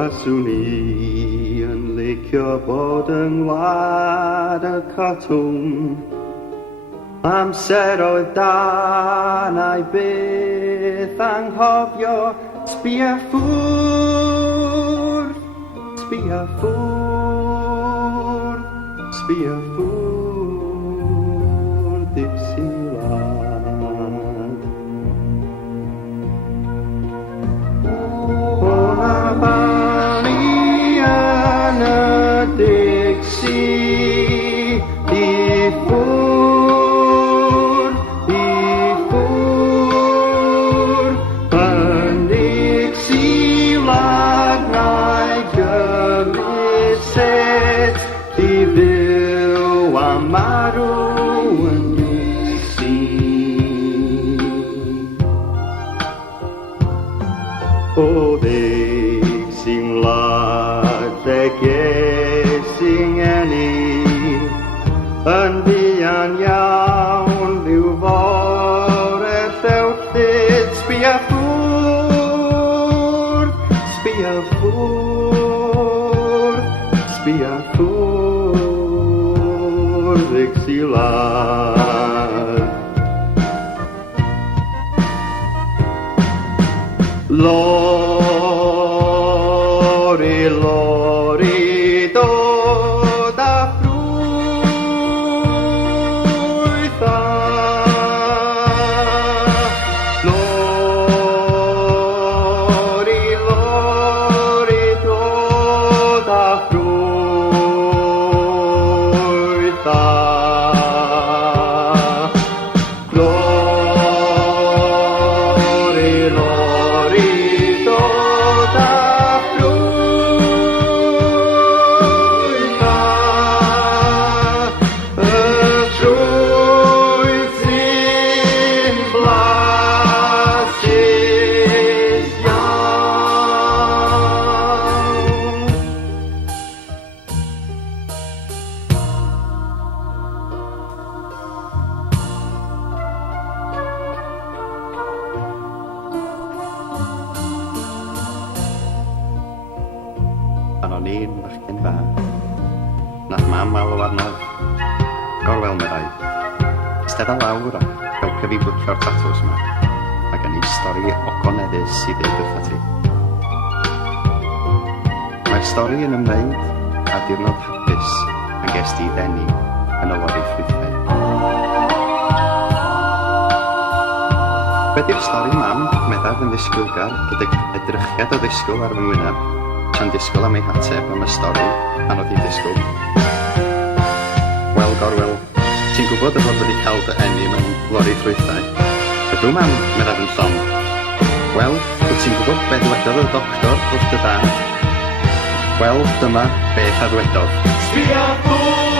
Faswn i yn licio bod yn wlad y Cotwm. Amser oedd da neu beth anghofio. Sbia ffwrdd, sbia ffwrdd, sbia ffwrdd Dixieland. O na bani yn y Dixie i ffwrdd, i ffwrdd yn Dixieland na'i gymryd set i fyw a marw yn Dixie. O Dixieland lle ges i'n ngeni yn buan iawn rhyw fore llewllyd. Sbia ffwrdd, sbia ffwrdd, sbia ffwrdd Dixieland. Lori, lori, dod â ffrwytha. Lori, lori, dod â ffrwytha. Lori, lori, dod â ffrwytha. Y ffrwyth sy'n blasus iawn. Pan o'n i'n bachgen fach, nath mam alw arnaf gorwel meddai. Istedda lawr a helpu fi bwcio'r tatws yma, a gen i stori ogoneddus i ddeud wrtha ti. Mae'r stori yn ymwneud â diwrnod hapus a ges ti ddenu yn y lori ffrwythau. Be di'r stori mam meddaf yn ddisgwylgar gyda edrychiad o ddisgwyl ar fy ngwyneb tra'n disgwyl am ei hateb am y stori pan oedd hi'n disgwyl? Wel, Gorwel, ti'n gwybod y fod wedi cael dy eni mewn lori ffrwythau? Ydw, mam, meddaf yn llong. Wel, wyt ti'n gwybod beth ddywedodd y doctor wrth dy dad? Wel, dyma beth a ddwedodd. Sbia ffwrdd!